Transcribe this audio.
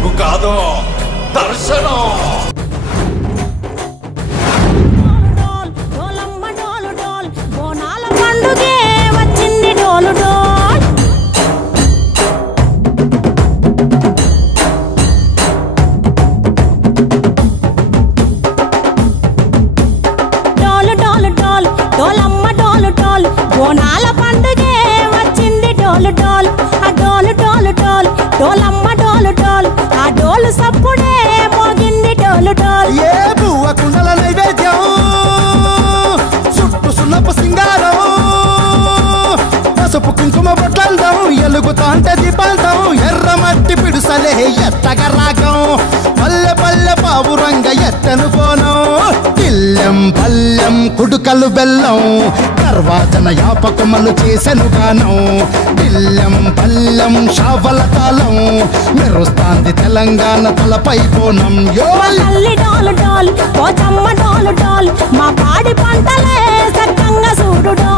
ముగ్గు కాదు దర్శనం. బోనాల పండుగే వచ్చింది డోలు డోల్ ఆ డోలు డోలు డోల్ డోలమ్మ డోలు డోల్ ఆ డోలు సప్పుడే మోగింది డోలు డోల్. ఏ బువ్వ కుండల నైవేద్యం చుట్టు సున్నపు సింగారం పసుపు కుంకుమ బొట్లందం ఎలుగుతాంటే దీపాంతం ఎర్రమట్టి పిడుసలే ఎత్తగ రాగం పల్లె పల్లె పావురంగ ఎత్తను పోనం పిల్లెం పల్లెం కుడుకలు బెల్లం తర్వాతన యాపకమలు చేసెను గానం పిల్లెం పల్లెం షావల తాళం మెరుస్తాంది తెలంగాణ తలపై బోనం తల్లి డోలు డోల్ పోచమ్మ డోలు డోల్ మా పాడి పంటలే సక్కంగా చూడు డోల్.